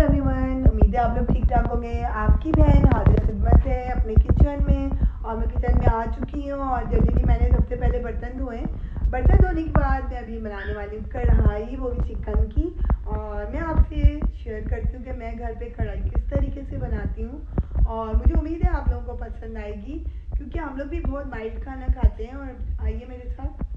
एवरीवन, उम्मीद है आप लोग ठीक ठाक होंगे। आपकी बहन हाजिर खिदमत है अपने किचन में, और मैं किचन में आ चुकी हूँ। और जल्दी मैंने सबसे पहले बर्तन धोए। बर्तन धोने के बाद मैं अभी बनाने वाली हूँ कढ़ाई, वो भी चिकन की। और मैं आपसे शेयर करती हूँ कि मैं घर पे कढ़ाई किस तरीके से बनाती हूँ, और मुझे उम्मीद है आप लोगों को पसंद आएगी, क्योंकि हम लोग भी बहुत माइल्ड खाना खाते हैं। और आइए मेरे साथ।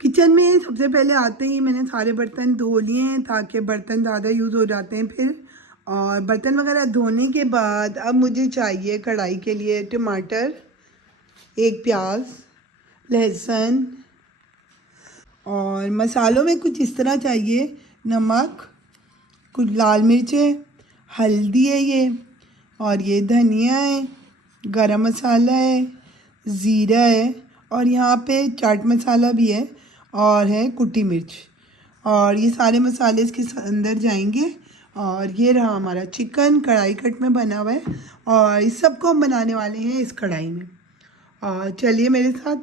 किचन में सबसे पहले आते ही मैंने सारे बर्तन धो लिए हैं, ताकि बर्तन ज़्यादा यूज़ हो जाते हैं फिर। और बर्तन वगैरह धोने के बाद अब मुझे चाहिए कढ़ाई के लिए टमाटर, एक प्याज, लहसुन, और मसालों में कुछ इस तरह चाहिए। नमक, कुछ लाल मिर्च है, हल्दी है ये, और ये धनिया है, गरम मसाला है, ज़ीरा है, और यहाँ पे चाट मसाला भी है, और है कुटी मिर्च। और ये सारे मसाले इसके अंदर जाएंगे। और ये रहा हमारा चिकन कढ़ाई कट में बना हुआ है, और इस सबको हम बनाने वाले हैं इस कढ़ाई में। और चलिए मेरे साथ।